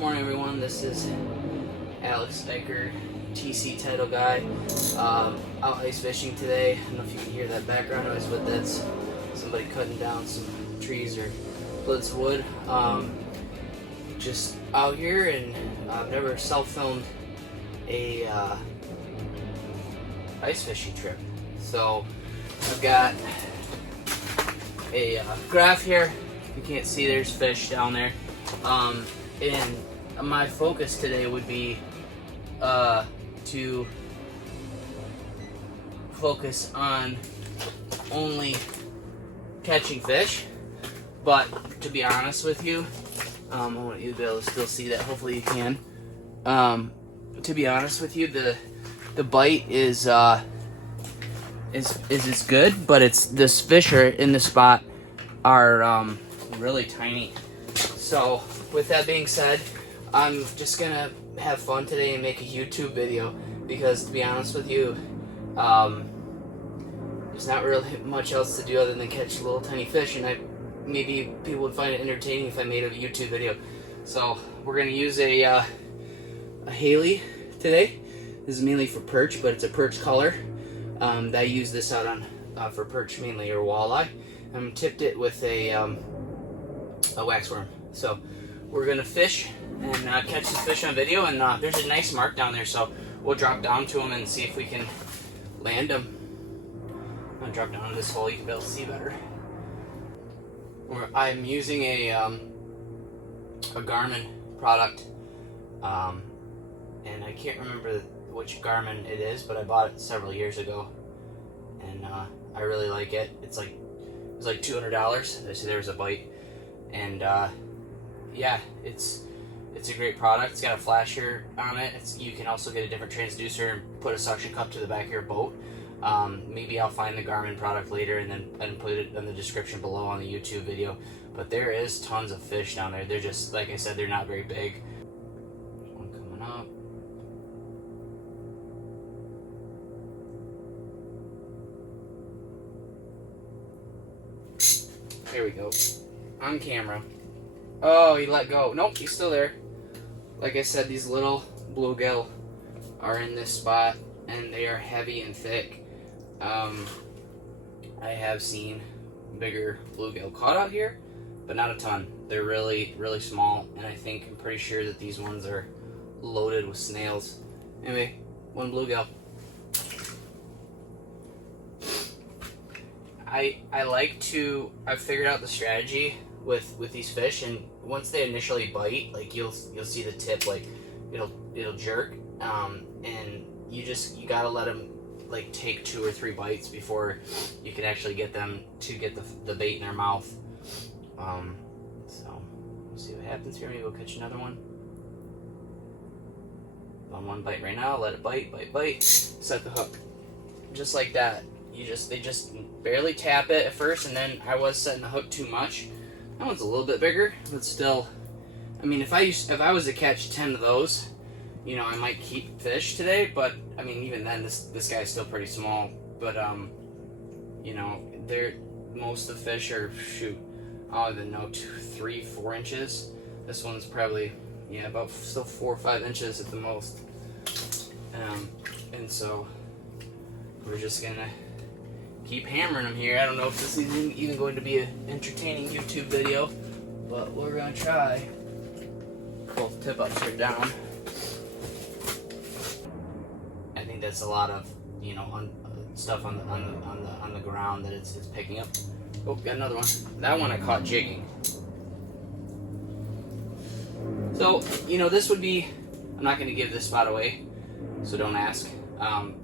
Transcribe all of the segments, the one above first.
Morning everyone, this is Alex Striker, TC title guy, out ice fishing today. I don't know if you can hear that background noise, but that's somebody cutting down some trees or splits of wood. Just out here, and I've never self-filmed a ice fishing trip. So I've got a graph here. You can't see, there's fish down there. And my focus today would be to focus on only catching fish. But to be honest with you, I want you to be able to still see that. Hopefully you can. To be honest with you, the bite is good, but it's this fish are in the spot are really tiny. So with that being said, I'm just gonna have fun today and make a YouTube video, because to be honest with you, there's not really much else to do other than catch little tiny fish, and maybe people would find it entertaining if I made a YouTube video. So we're gonna use a Haley today. This is mainly for perch, but it's a perch color. I use this out on for perch mainly, or walleye. I tipped it with a waxworm. So we're gonna fish and catch the fish on video, and there's a nice mark down there, so we'll drop down to them and see if we can land them. I'm gonna drop down to this hole, you can be able to see better. I'm using a Garmin product, and I can't remember which Garmin it is, but I bought it several years ago, and I really like it. It was like $200. They said there was a bite, and yeah, it's a great product. It's got a flasher on it. You can also get a different transducer and put a suction cup to the back of your boat. Maybe I'll find the Garmin product later and put it in the description below on the YouTube video. But there is tons of fish down there. They're just, like I said, they're not very big. There's one coming up. There we go. On camera. Oh, he let go. Nope, he's still there. Like I said, these little bluegill are in this spot, and they are heavy and thick. I have seen bigger bluegill caught out here, but not a ton. They're really, really small, and I'm pretty sure that these ones are loaded with snails. Anyway, one bluegill. I've figured out the strategy with these fish, and once they initially bite, like you'll see the tip, like it'll jerk, and you gotta let them like take 2 or 3 bites before you can actually get them to get the bait in their mouth. So we'll see what happens here. Maybe we'll catch another one. On one bite right now, let it bite, set the hook, just like that. They just barely tap it at first, and then I was setting the hook too much. That one's a little bit bigger, but still, I mean, if I was to catch 10 of those, you know, I might keep fish today. But I mean, even then, this guy's still pretty small. But you know, most of the fish are, I don't even know, 2, 3, 4 inches. This one's probably, yeah, about still 4 or 5 inches at the most. And so we're just gonna keep hammering them here. I don't know if this is even going to be an entertaining YouTube video, but we're gonna try. Both tip ups are down. I think that's a lot of, you know, stuff on the ground that it's picking up. Oh, got another one. That one I caught jigging. So, you know, this would be, I'm not gonna give this spot away, so don't ask.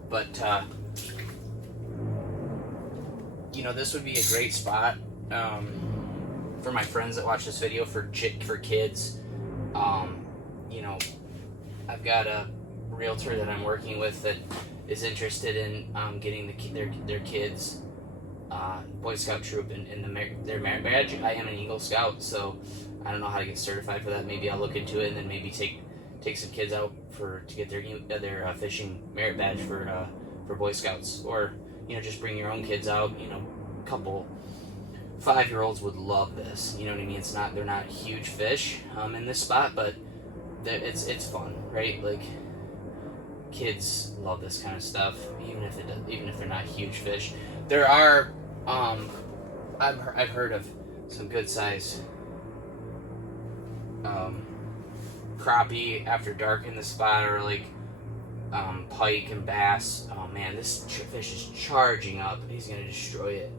But you know, this would be a great spot for my friends that watch this video, for kids. You know, I've got a realtor that I'm working with that is interested in getting their kids Boy Scout troop in their merit badge. I am an Eagle Scout, so I don't know how to get certified for that. Maybe I'll look into it, and then maybe take some kids out to get their fishing merit badge for Boy Scouts, or you know, just bring your own kids out. You know, a couple 5-year-olds would love this. You know what I mean? They're not huge fish in this spot, but it's fun, right? Like, kids love this kind of stuff, even if they're not huge fish. There are, I've heard of some good size crappie after dark in the spot, or like pike and bass. Oh man, this fish is charging up. He's gonna destroy it.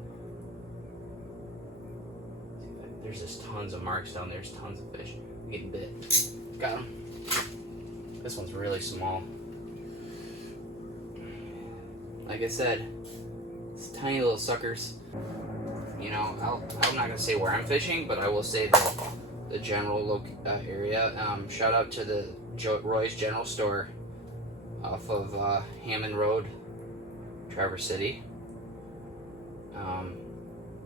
There's just tons of marks down there. There's tons of fish. I'm getting bit. Got him. This one's really small. Like I said, it's tiny little suckers. You know, I'm not gonna say where I'm fishing, but I will say the general area. Shout out to the Roy's General Store off of Hammond Road, Traverse City.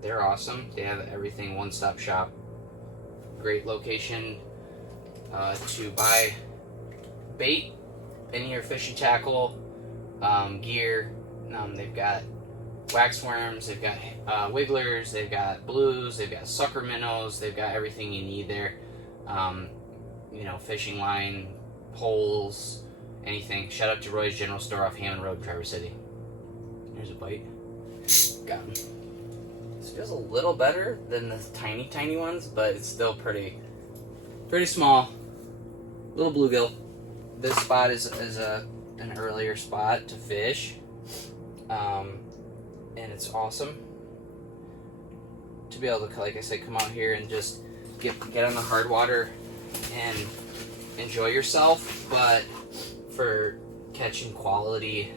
They're awesome. They have everything, one-stop shop. Great location to buy bait, any of your fishing tackle, gear. They've got wax worms, they've got wigglers, they've got blues, they've got sucker minnows, they've got everything you need there. You know, fishing line, poles, anything. Shout out to Roy's General Store off Hammond Road, Traverse City. There's a bite. Got him. This feels a little better than the tiny ones, but it's still pretty small. Little bluegill. This spot is an earlier spot to fish, and it's awesome to be able to, like I said, come out here and just get on the hard water and enjoy yourself. But for catching quality,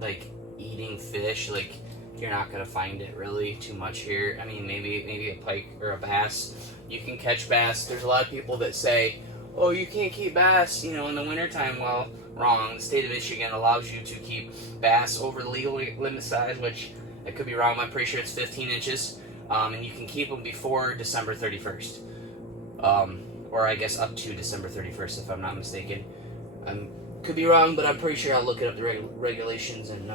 like eating fish, like, you're not gonna find it really too much here. I mean, maybe a pike or a bass. You can catch bass. There's a lot of people that say, oh, you can't keep bass, you know, in the wintertime. Well, wrong. The state of Michigan allows you to keep bass over the legal limit size, which I could be wrong. I'm pretty sure it's 15 inches, and you can keep them before December 31st, or I guess up to December 31st, if I'm not mistaken. I could be wrong, but I'm pretty sure I'll look it up, the regulations, and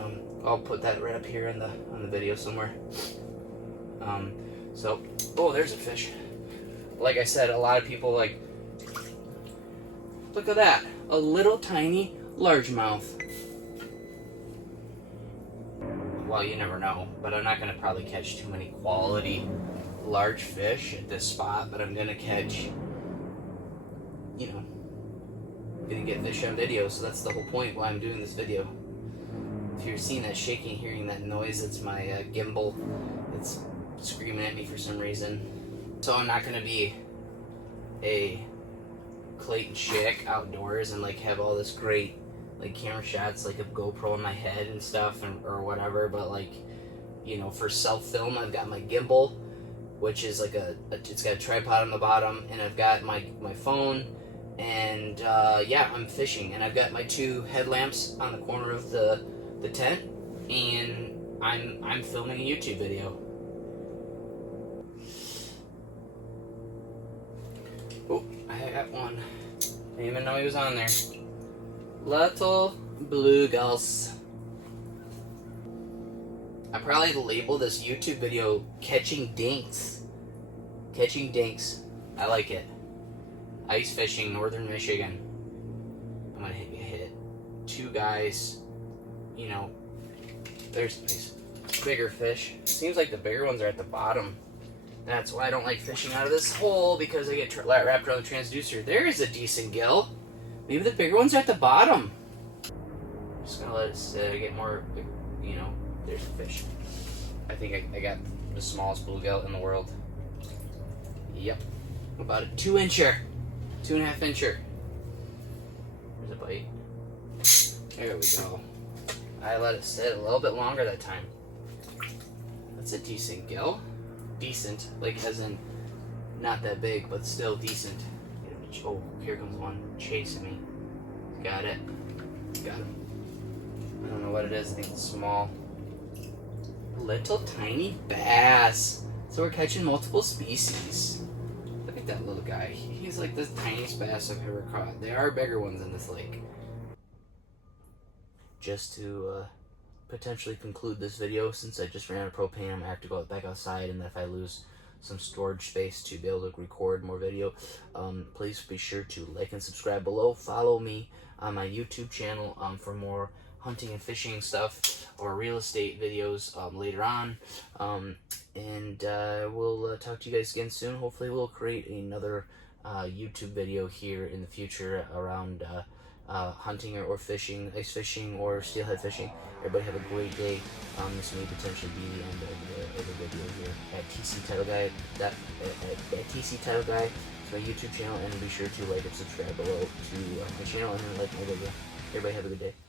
I'll put that right up here on the video somewhere. So, oh, there's a fish. Like I said, a lot of people like, look at that, a little tiny largemouth. Well, you never know, but I'm not gonna probably catch too many quality large fish at this spot, but I'm gonna catch, you know, I'm gonna get fish on video, so that's the whole point why I'm doing this video. If you're seeing that shaking, hearing that noise, it's my gimbal. It's screaming at me for some reason. So I'm not gonna be a Clayton chick outdoors and like have all this great like camera shots, like a GoPro in my head and stuff, or whatever. But like, you know, for self film, I've got my gimbal, which is like it's got a tripod on the bottom, and I've got my phone, and yeah, I'm fishing, and I've got my 2 headlamps on the corner of the tent, and I'm filming a YouTube video. Oh, I got one. Didn't even know he was on there. Little bluegills. I probably label this YouTube video Catching Dinks. Catching Dinks. I like it. Ice fishing, northern Michigan. I'm gonna hit 2 guys. You know, there's nice bigger fish. Seems like the bigger ones are at the bottom. That's why I don't like fishing out of this hole, because I get wrapped around the transducer. There is a decent gill. Maybe the bigger ones are at the bottom. Just gonna let it sit, get more, you know, there's a fish. I think I got the smallest bluegill in the world. Yep. About a 2-incher. 2.5 incher. There's a bite. There we go. I let it sit a little bit longer that time. That's a decent gill. Decent, like as in not that big, but still decent. Oh, here comes one chasing me. Got it. Got him. I don't know what it is. I think it's small. Little tiny bass. So we're catching multiple species. Look at that little guy. He's like the tiniest bass I've ever caught. There are bigger ones in this lake. Just to potentially conclude this video, since I just ran out of propane, I'm gonna have to go back outside, and if I lose some storage space to be able to record more video. Please be sure to like and subscribe below. Follow me on my YouTube channel for more hunting and fishing stuff or real estate videos later on. And we'll talk to you guys again soon. Hopefully we'll create another YouTube video here in the future around hunting or fishing, ice fishing or steelhead fishing. Everybody have a great day. This may potentially be the end of the video here at TC Title Guy. At TC Title Guy. It's my YouTube channel, and be sure to like and subscribe below to my channel and then like my video. Everybody have a good day.